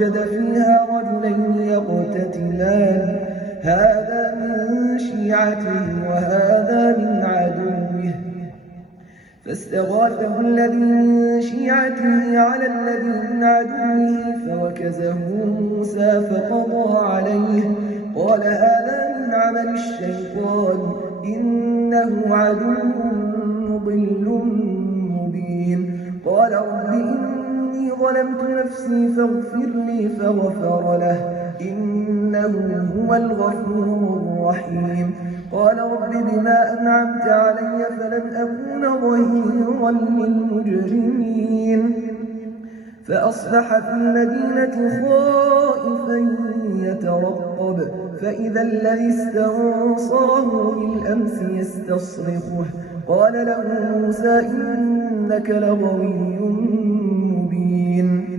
فوجد فيها رجلين يقتتلان هذا من شيعته وهذا من عدوه فاستغاثه الذي من شيعته على الذي من عدوه فوكزه موسى فقضى عليه قال هذا من عمل الشيطان إنه عدو مضل مبين قال رب إني ظلمت نفسي فاغفر لي فغفر له إنه هو الغفور الرحيم قال رب بما أنعمت علي فلن أكون ظهيرا للمجرمين فأصبح في المدينة خائفا يترقب فإذا الذي استنصره بالأمس يستصرخه قال له موسى إنك لغوي مبين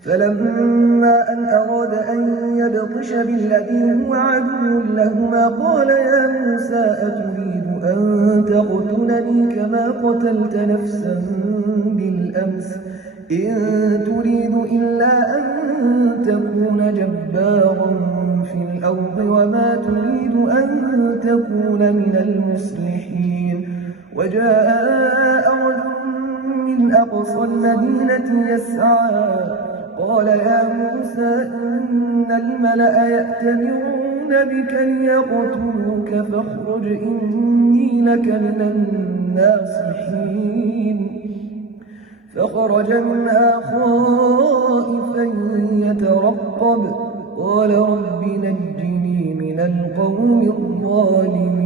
فلما أن أراد أن يبطش بالذي هو عدو لهما قال يا موسى أتريد أن تقتلني كما قتلت نفسا بالأمس إن تريد إلا أن تكون جبارا في الأرض وما تريد أن تكون من المصلحين وجاء رجل من أقصى المدينة يسعى قال يا موسى إن الملأ يأتمرون بك ليقتلوك فاخرج إني لك من الناصحين فخرج منها خائفا يترقب قال رب نجني من القوم الظالمين